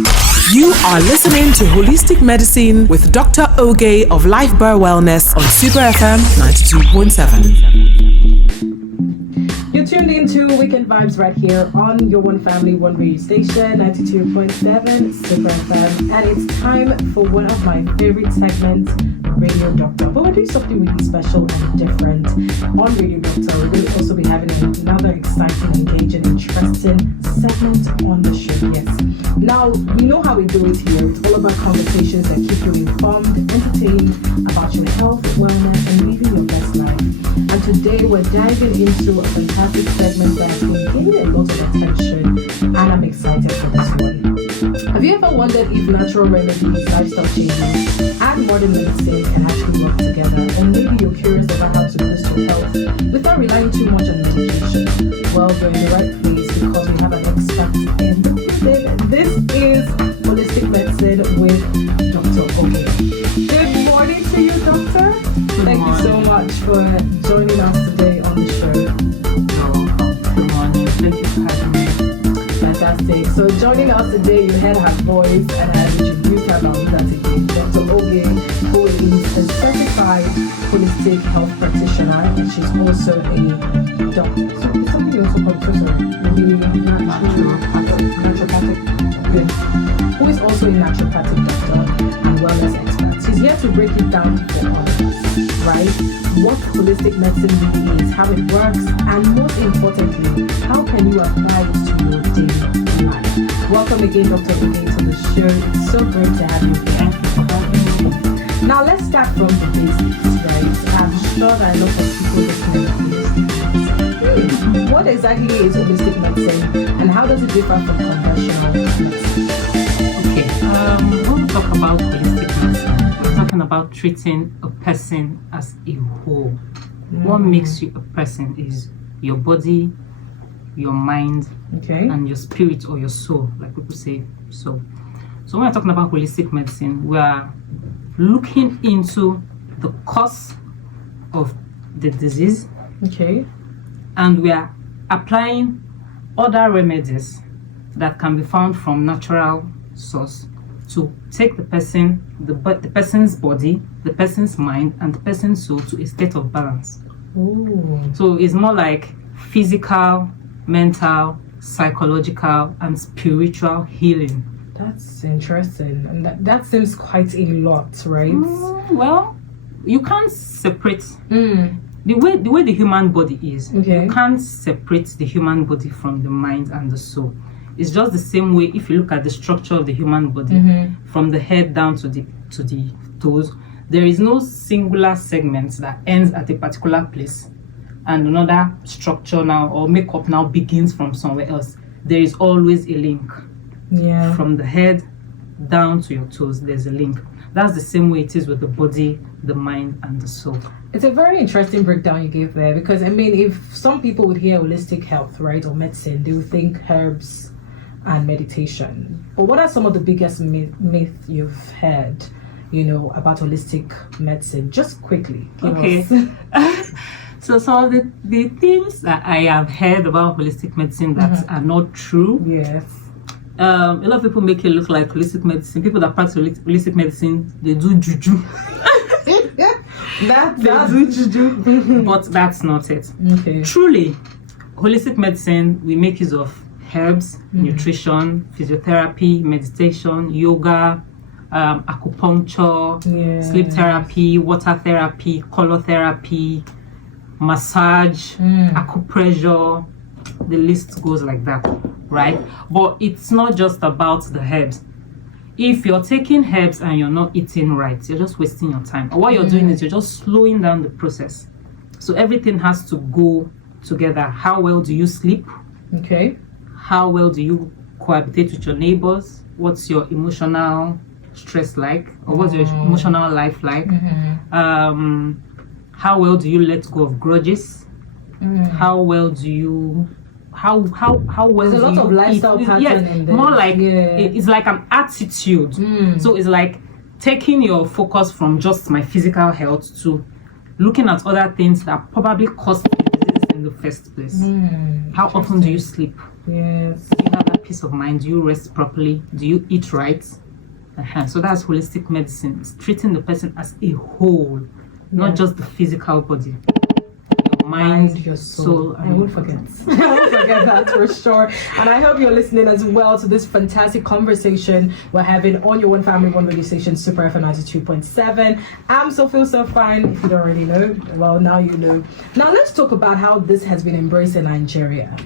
You are listening to Holistic Medicine with Dr. Oge of Life Bar Wellness on Super FM 92.7. You're tuned into Weekend Vibes right here on your One Family, One Radio Station, 92.7 Super FM. And it's time for one of my favorite segments, Radio Doctor. But we're doing something really special and different on Radio Doctor. We're going to also be having another exciting, engaging, interesting segment on the show. Yes. Now, we know how we do it here. It's all about conversations that keep you informed, entertained about your health, wellness, and living your best life. And today we're diving into a fantastic segment that has been gaining a lot of attention, and I'm excited for this one. Have you ever wondered if natural remedies, lifestyle changes, and modern medicine can actually work together? Or maybe you're curious about how to boost your health without relying too much on medication? Well, you're in the right place because we have an expert in the building. This is Holistic Medicine with Dr. Oge. Good morning to you, Doctor. Thank you so much for joining us today on the show. Good morning. Thank you for having me. Fantastic. So joining us today, you heard her voice and I introduced her now that again. Dr. Oge, who is a certified holistic health practitioner, and she's also a doctor. So it's something you also call, so sorry, naturopathic. Good. Who is also a naturopathic doctor and wellness expert. She's here to break it down for us, right? What holistic medicine really is, how it works, and most importantly, how can you apply it to your daily life? Welcome again, Dr. Oge, to the show. It's so great to have you here. Now, let's start from the basics, right? I'm sure that a lot of people listening to holistic medicine. What exactly is holistic medicine, and how does it differ from conventional medicine? Okay, when we talk about holistic medicine, we're talking about treating a person as a whole. What makes you a person is your body, your mind, and your spirit or your soul, like people say soul. So when we're talking about holistic medicine, we are looking into the cause of the disease, and we are applying other remedies that can be found from natural source to take the person's body, the person's mind, and the person's soul to a state of balance. Ooh. So it's more like physical, mental, psychological, and spiritual healing. That's interesting, and that seems quite a lot, right? Well, you can't separate the way the human body is. You can't separate the human body from the mind and the soul. It's just the same way if you look at the structure of the human body, from the head down to the toes. There is no singular segment that ends at a particular place, and another structure now or makeup now begins from somewhere else. There is always a link. Yeah. From the head down to your toes, there's a link. That's the same way it is with the body, the mind, and the soul. It's a very interesting breakdown you gave there, because I mean, if some people would hear holistic health, right, or medicine, they would think herbs and meditation. But what are some of the biggest myths you've heard, about holistic medicine? Just quickly. Okay. So some of the things that I have heard about holistic medicine that are not true. Yes. A lot of people make it look like holistic medicine. People that practice holistic medicine, they do juju. They do juju. But that's not it. Okay. Truly, holistic medicine, we make use of herbs, nutrition, physiotherapy, meditation, yoga, acupuncture, sleep therapy, water therapy, color therapy, massage, acupressure. The list goes like that, right? But it's not just about the herbs. If you're taking herbs and you're not eating right, you're just wasting your time. Or what you're doing is you're just slowing down the process. So everything has to go together. How well do you sleep? Okay. How well do you cohabitate with your neighbors? What's your emotional stress like? Or what's your emotional life like? How well do you let go of grudges? How well do you how well there's a lot of lifestyle pattern in there. More like it's like an attitude. So it's like taking your focus from just my physical health to looking at other things that probably caused the disease in the first place. How often do you sleep? Yes. Do you have that peace of mind? Do you rest properly? Do you eat right? So that's holistic medicine. It's treating the person as a whole, not just the physical body. Your mind, your soul, I won't forget. I won't forget that for sure. And I hope you're listening as well to this fantastic conversation we're having on your One Family, One Radio station, Super FM 92.7. I'm so feel so fine. If you don't already know, well, now you know. Now let's talk about how this has been embraced in Nigeria,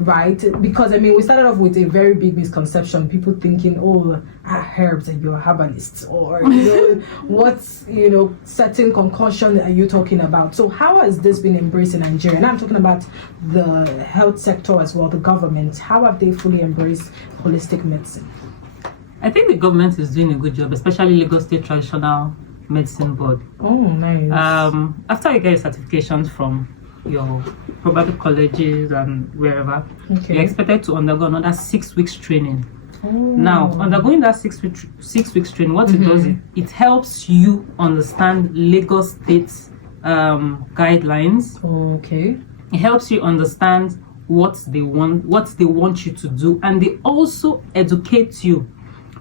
right? Because I mean, we started off with a very big misconception. People thinking, oh, herbs and you're herbalists, or what's certain concoction are you talking about? So how has this been embraced in Nigeria? And I'm talking about the health sector as well, the government. How have they fully embraced holistic medicine? I think the government is doing a good job, especially Lagos State Traditional Medicine Board. Oh, nice. After you get certifications from your probably colleges and wherever, you're expected to undergo another 6 weeks training. Oh. Now, undergoing that 6 weeks training, what it does is it helps you understand Lagos State's guidelines. Okay. It helps you understand what they want you to do, and they also educate you.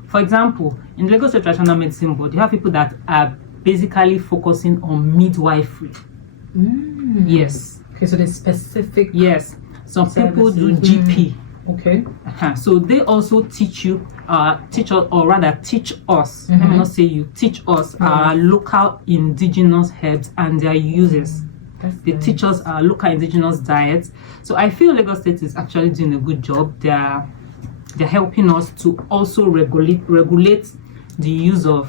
For example, in Lagos State Traditional Medicine Board, you have people that are basically focusing on midwifery. Yes. Okay, so there's specific. Yes. Some services. people do GP. Okay. So they also teach you, teach us. Let me not say you, teach us our local indigenous herbs and their uses. They teach us our local indigenous diets. So I feel Lagos State is actually doing a good job. They're helping us to also regulate the use of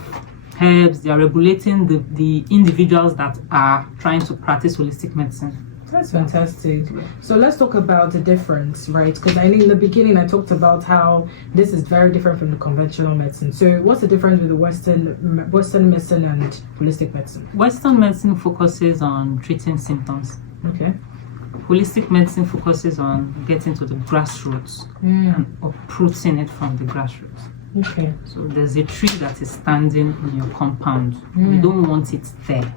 herbs. They are regulating the individuals that are trying to practice holistic medicine. That's fantastic. So let's talk about the difference, right? Because I know in the beginning I talked about how this is very different from the conventional medicine. So what's the difference with the Western medicine and holistic medicine? Western medicine focuses on treating symptoms. Okay. Holistic medicine focuses on getting to the grassroots and uprooting it from the grassroots. Okay. So there's a tree that is standing in your compound. You don't want it there.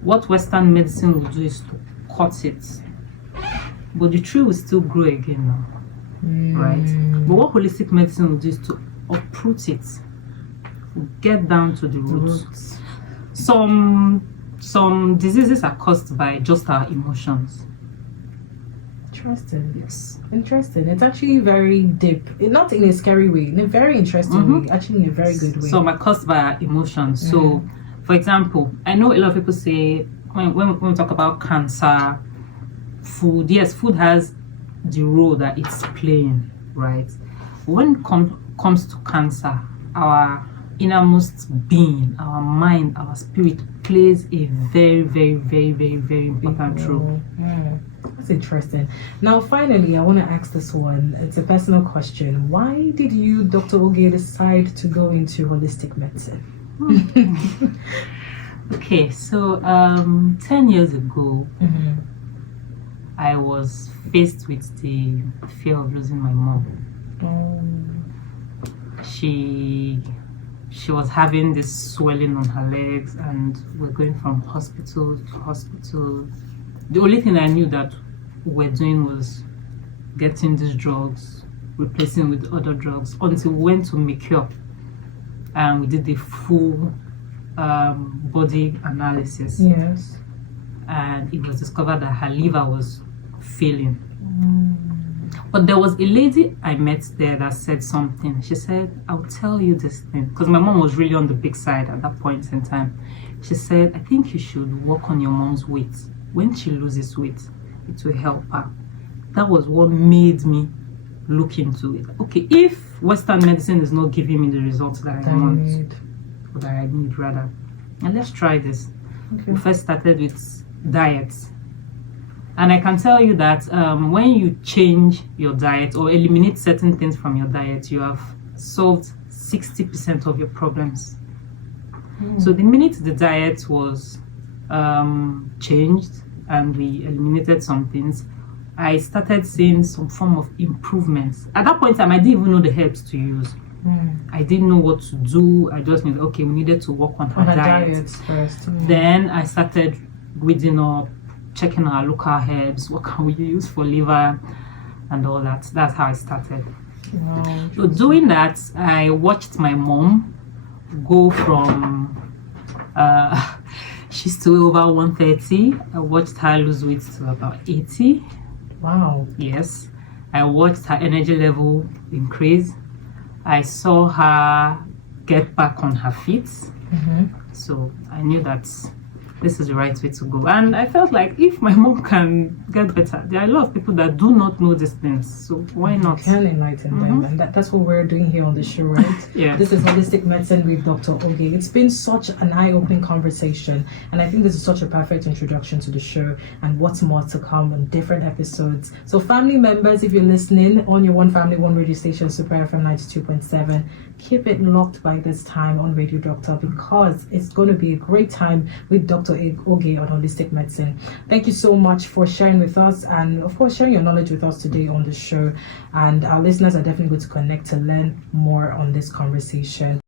What Western medicine will do is to cut it, but the tree will still grow again now, right? But what holistic medicine will do is to uproot it, get down to the roots. Some diseases are caused by just our emotions. Interesting. Yes. Interesting. It's actually very deep. Not in a scary way, in a very interesting way. Actually, in a very good way. Some are caused by our emotions. So, for example, I know a lot of people say when we talk about cancer, food. Yes, food has the role that it's playing, right? When it comes to cancer, our innermost being, our mind, our spirit plays a very, very, very, very, very important role. That's interesting. Now, finally, I want to ask this one. It's a personal question. Why did you, Dr. Oge, decide to go into holistic medicine? Okay, so 10 years ago, I was faced with the fear of losing my mom. She was having this swelling on her legs, and we're going from hospital to hospital. The only thing I knew that we're doing was getting these drugs, replacing with other drugs, until we went to make up and we did the full body analysis. Yes. And it was discovered that her liver was failing. But there was a lady I met there that said something. She said, I'll tell you this thing. Because my mom was really on the big side at that point in time. She said, I think you should work on your mom's weight. When she loses weight, it will help her. That was what made me look into it. Okay, if Western medicine is not giving me the results that I want, or that I need rather, and let's try this. Okay. We first started with diets. And I can tell you that when you change your diet or eliminate certain things from your diet, you have solved 60% of your problems. So the minute the diet was changed and we eliminated some things, I started seeing some form of improvements. At that point in time, I didn't even know the herbs to use. I didn't know what to do. I just knew, okay, we needed to work on her diet first. Then I started reading up, checking our local herbs. What can we use for liver? and all that. That's how I started. Wow. So doing that, I watched my mom go from she's still over 130. I watched her lose weight to about 80. Wow. Yes. I watched her energy level increase. I saw her get back on her feet. So I knew that this is the right way to go. And I felt like if my mom can get better, there are a lot of people that do not know these things. So why not? You can enlighten them. And that's what we're doing here on the show, right? Yeah. This is Holistic Medicine with Dr. Oge. It's been such an eye-opening conversation. And I think this is such a perfect introduction to the show and what's more to come on different episodes. So family members, if you're listening on your One Family, One Radio station, Super FM 92.7, keep it locked by this time on Radio Doctor, because it's going to be a great time with Dr. Oge on Holistic Medicine. Thank you so much for sharing with us and, of course, sharing your knowledge with us today on the show. And our listeners are definitely going to connect to learn more on this conversation.